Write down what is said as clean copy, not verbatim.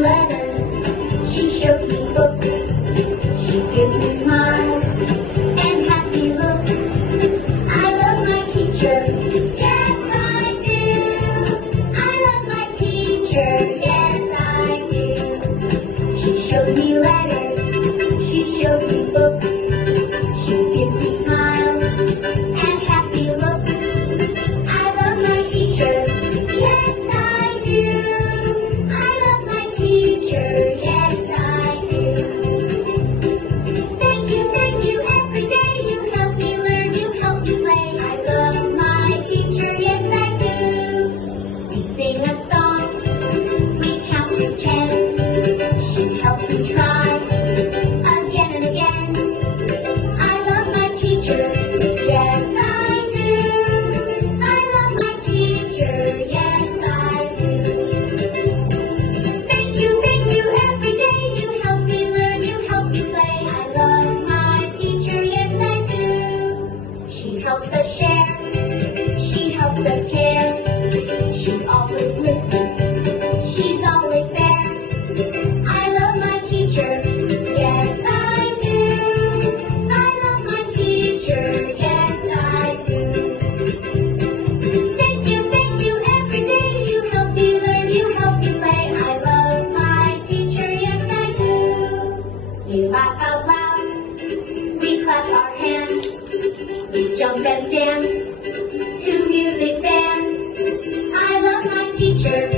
letters, she shows me books, she gives me smiles and happy looks. I love my teacher, yes I do. I love my teacher, yes I do. She shows me letters, she shows me books, she gives me smiles and happy looks. I love my teacher, yes I do. I love my teacher, yes I do. Thank you, every day you help me learn, you help me play. I love my teacher, yes I do. We sing a song, we count to 10. She helps me try again and again. I love my teacher, yes I do. I love my teacher, yes I do. Thank you, every day you help me learn, you help me play. I love my teacher, yes I do. She helps us share, she helps us care. She always listens, she's always there. I love my teacher, yes I do. I love my teacher, yes I do. Thank you, every day you help me learn, you help me play. I love my teacher, yes I do. We laugh out loud, we clap our hands, we jump and dance to music bands. I love my teacher,